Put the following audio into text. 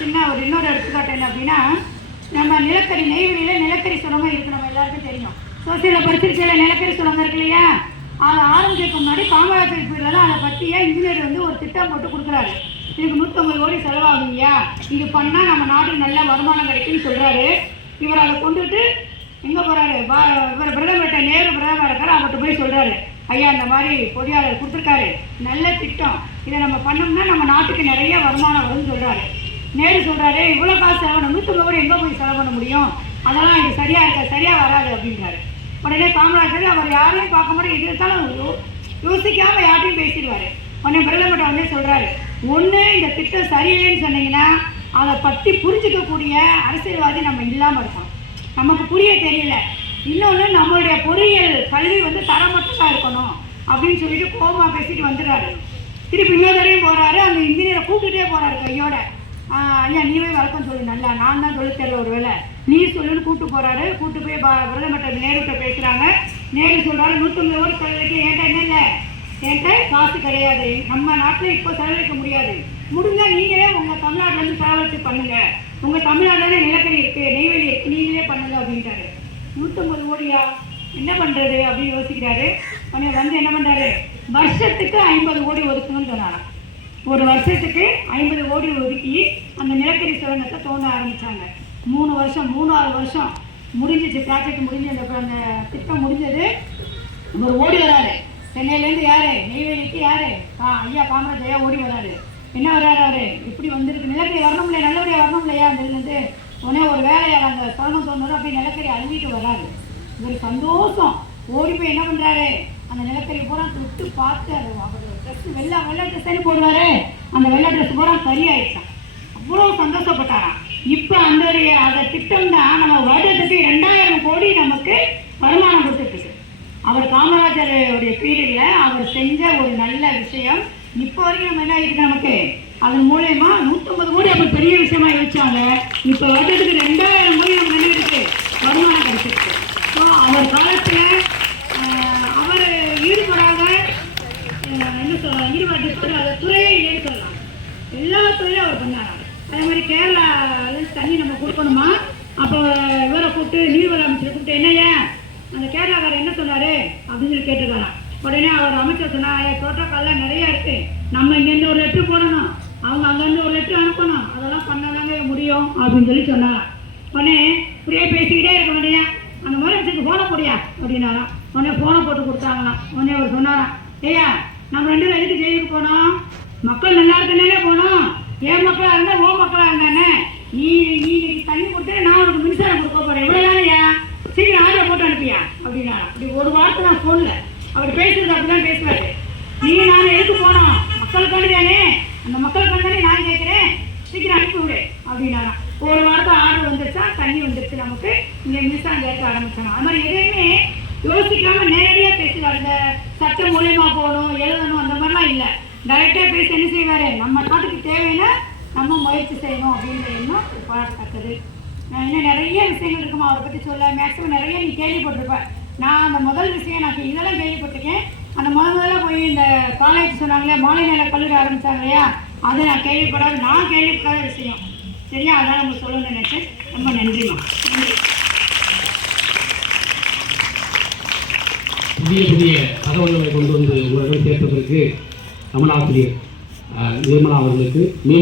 சின்ன ஒரு இன்னொரு எடுத்துக்காட்டு என்ன அப்படின்னா நம்ம நிலக்கரி நெய்வேலியில் நிலக்கரி சுரங்கம் இருக்கு நம்ம எல்லாருக்கும் தெரியும். சோசியலில் படிச்சிருக்கையில நிலக்கரி சுரங்கம் இருக்கு இல்லையா? அதை ஆரம்பிக்கிறதுக்கு முன்னாடி காமராஜர் பீரியடில் தான் அதை பற்றியே இன்ஜினியர் வந்து ஒரு திட்டம் போட்டு கொடுக்குறாரு. இதுக்கு நூற்றம்பது கோடி செலவாகுங்கய்யா இது பண்ணால் நம்ம நாட்டுக்கு நல்ல வருமானம் கிடைக்கும்னு சொல்கிறாரு இவர் அதை கொண்டுட்டு எங்கே போகிறாரு இவர் பிரதமர்கிட்ட நேரு பிரதமர் இருக்கார் அவர்கிட்ட போய் சொல்கிறாரு ஐயா இந்த மாதிரி பொறியாளர் கொடுத்துருக்காரு. நல்ல திட்டம். இதை நம்ம பண்ணோம்னா நம்ம நாட்டுக்கு நிறைய வருமானம் வரும்னு சொல்கிறாரு நேரு சொல்கிறாரு இவ்வளோ காசு செலவு நூற்றம்பது கோடி எங்கே போய் செலவு பண்ண முடியும்? அதெல்லாம் இது சரியாக இருக்க சரியாக வராது அப்படின்றாரு. உடனே காமராஜர் அவர் யாரையும் பார்க்க மாட்டேன் எது இருந்தாலும் யோசிக்காமல் யார்ட்டையும் பேசிடுவார். உடனே பிரதமர்கிட்ட வந்து சொல்கிறாரு ஒன்று இந்த திட்டம் சரியில்லைன்னு சொன்னீங்கன்னா அதை பற்றி புரிஞ்சுக்கக்கூடிய அரசியல்வாதி நம்ம இல்லாமல் இருக்கோம் நமக்கு புரிய தெரியல. இன்னொன்று நம்மளுடைய பொறியியல் கல்வி வந்து தரமட்டமா இருக்கணும் அப்படின்னு சொல்லிட்டு கோபமா பேசிட்டு வந்துடுறாரு. திருப்பி இன்னொரு தடையும் போகிறாரு அந்த இன்ஜினியரை கூப்பிட்டுட்டே போகிறாரு கையோட. ஐயா நீவே வழக்கம் சொல்லு நல்லா நான் தான் சொல்லி தெரியல ஒரு வேலை நீ சொல்லுன்னு கூட்டு போறாரு. கூட்டு போய் பிரதமர்கிட்ட நேருகிட்ட பேசுறாங்க. நேரு சொல்றாரு நூற்றம்பது கோடி செலவழிக்க ஏன்டா என்ன என்கிட்ட காசு கிடையாது. நம்ம நாட்டில் இப்போ செலவழிக்க முடியாது. முடிஞ்சால் நீங்களே உங்கள் தமிழ்நாட்டிலேருந்து இருந்து பண்ணுங்க. உங்கள் தமிழ்நாட்டுல நிலக்கரி இருக்கு நெய்வேலி இருக்கு நீங்களே பண்ணுங்க அப்படின்ட்டாரு நூற்றம்பது கோடியா? என்ன பண்ணுறது அப்படின்னு யோசிக்கிறாரு. உடனே வந்து என்ன பண்ணுறாரு வருஷத்துக்கு ஐம்பது கோடி ஒதுக்கணும்னு சொன்னாராம். ஒரு வருஷத்துக்கு ஐம்பது கோடி ஒதுக்கி அந்த நிலக்கரி சுரங்கத்தை தோண்ட ஆரம்பித்தாங்க மூணு வருஷம் மூணாவது வருஷம் முடிஞ்சிச்சு. ப்ராஜெக்ட் முடிஞ்சு அந்த அந்த திட்டம் முடிஞ்சது. ஒரு ஓடி வராரு. சென்னையிலேருந்து யாரு? நெய்வேலிக்கு யாரு? ஆ ஐயா காமராஜ் ஐயா ஓடி வராரு. என்ன வராரு அவரு? இப்படி வந்திருக்கு. நிலக்கரி வரணும் இல்லையா? நல்லபடியாக வரணும் இல்லையா? அதுலேருந்து உடனே ஒரு வேலையார் அந்த சுரங்கம் தோணுறது அப்படியே நிலக்கரி அழுவிட்டு வராரு. இவர் சந்தோஷம். ஓடி போய் என்ன பண்ணுறாரு அந்த நிலக்கரி பூரா தொட்டு பார்த்து அது அவர் ட்ரெஸ் வெள்ளை வெள்ளை ட்ரெஸ்ஸுன்னு போடுவாரு. அந்த வெள்ளை ட்ரெஸ் பூரா சரியாயிடுச்சான் அவ்வளோ சந்தோஷப்பட்டாராம். இப்போ அந்த ஒரு- அந்த திட்டம் தான் நம்ம வருடத்துக்கு ரெண்டாயிரம் கோடி நமக்கு வருமானம் கொடுத்துட்டு அவர் காமராஜருடைய பீரியடில் அவர் செஞ்ச ஒரு நல்ல விஷயம். இப்போ வரைக்கும் நம்ம என்ன ஆயிருக்கு நமக்கு? அதன் மூலயமா நூற்றம்பது கோடி அப்போ பெரிய விஷயமா யோசிச்சாங்க இப்போ வருடத்துக்கு ரெண்டாயிரம் கோடி நம்ம என்ன இருக்கு வருமானம் கிடைச்சிருக்கு. ஸோ அவர் காலத்தில் அவர் ஈடுபடாத அஹ், என்ன சொல்ல ஈடுபாட்டு அதை துறையே இல்லைன்னு சொல்லலாம் எல்லா தொழிலும் அவர் பண்ணாராம் அதே மாதிரி கேரளாவில் தண்ணி நம்ம கொடுக்கணுமா? அப்போ இவரை கூப்பிட்டு நீர்வள அமைச்சரை கூப்பிட்டு என்னையா அந்த கேரளாக்காரர் என்ன சொன்னாரு அப்படின்னு சொல்லி கேட்டிருக்காராம். உடனே அவர் அமைச்சர் சொன்னா புரோட்டோக்கால்லாம் நிறைய இருக்கு. நம்ம இங்கேருந்து ஒரு லெட்ரு போடணும். அவங்க அங்கேருந்து ஒரு லெட்ரு அனுப்பணும். அதெல்லாம் பண்ணதாங்க முடியும் அப்படின்னு சொல்லி சொன்னாராம். உடனே இப்படியே பேசிக்கிட்டே இருக்க முடியா அந்த மாதிரி வச்சுக்கு போன போடியா அப்படின்னாராம். உடனே போனை போட்டு கொடுத்தாங்களாம். உடனே அவர் சொன்னாராம் ஏய்யா நம்ம ரெண்டு பேரும் எதுக்கு ஜெயிலுக்கு போனோம்? மக்கள் நல்லா இருக்கனாலே போனோம். என் மக்களாக இருந்தால் ஓ மக்களாக இருந்தானே? நீ நீ தண்ணி கொடுத்து நான் உனக்கு மின்சாரம் கொடுக்க இவ்வளோ இவ்வளவுதானயா சரி ஆர்டர் போட்டு அனுப்பியா? அப்படின்னா அப்படி ஒரு வார்த்தை நான் சொல்லல. அவர் பேசுறது அப்படிதான் பேசுவாரு. நீ நான் எதுக்கு போனோம்? மக்களுக்காண்டி தானே அந்த மக்களுக்காண்டி தானே நான் கேட்குறேன். சீக்கிரம் அனுப்பி விடு அப்படின்னாராம் ஒரு வாரத்தை ஆர்டர் வந்துருச்சா? தண்ணி வந்துருச்சு நமக்கு. இங்கே மின்சாரம் கேட்க ஆரம்பிச்சாங்க அது மாதிரி எதையுமே யோசிக்காம நேரடியாக பேசுவார். இந்த சட்டம் மூலியமா போகணும் எழுதணும் அந்த மாதிரிலாம் இல்லை. டைரெக்டாக பேசி என்ன செய்வார்? நம்ம நாட்டுக்கு தேவைன்னா நம்ம முயற்சி செய்யணும் அப்படின்ற எண்ணம் பாடத்தக்கது நான் இன்னும் நிறைய விஷயங்கள் இருக்குமா? அவரை பற்றி சொல்ல. மேக்ஸிமம் நிறைய நீ கேள்விப்பட்டிருப்பேன் நான் அந்த முதல் விஷயம் நான் இதெல்லாம் கேள்விப்பட்டிருக்கேன். அந்த முதல் முதல்ல போய் இந்த காலேஜ் சொன்னாங்களே மாலை நேர கல்லூரி ஆரம்பித்தாங்க இல்லையா? அதை நான் கேள்விப்படாத நான் கேள்விப்படாத விஷயம். சரியா? அதான் நம்ம சொல்லணும்னு நினைச்சேன். ரொம்ப நன்றிமா நன்றி புதிய புதிய தகவல்களை கொண்டு வந்து உங்களிடம் சேர்ப்பதற்கு தமிழாசிரியர் நிர்மலா அவர்களுக்கு மீண்டும்